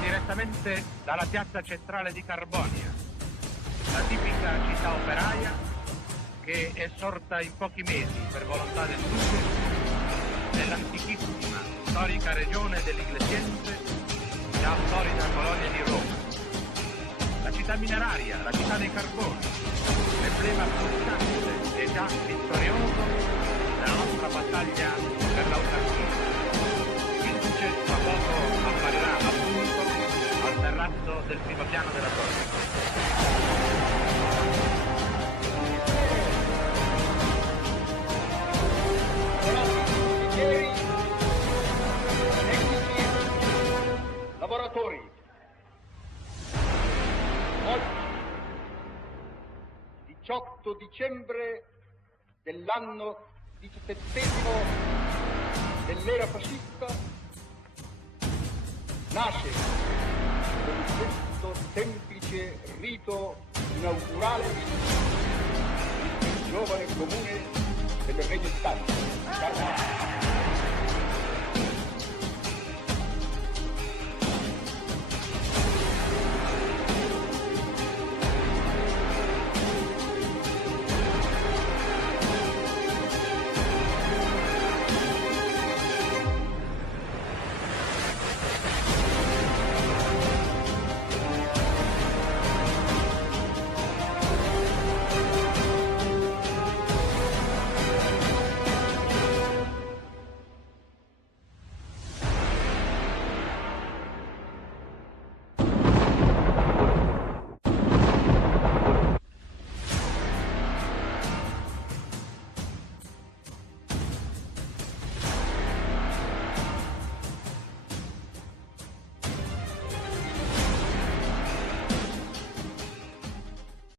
Direttamente dalla piazza centrale di Carbonia, la tipica città operaia che è sorta in pochi mesi per volontà del duce nell'antichissima storica regione dell'Iglesiense, già solida colonia di Roma. La città mineraria, la città dei carboni, l'emblema pulsante e già vittorioso della nostra battaglia per l'autarchia. Il duce tra poco apparirà appunto al terrazzo del primo piano della torre. Lavoratori, oggi, 18 dicembre dell'anno 17° dell'era fascista, nasce con questo semplice rito inaugurale il giovane comune del Regno d'Italia.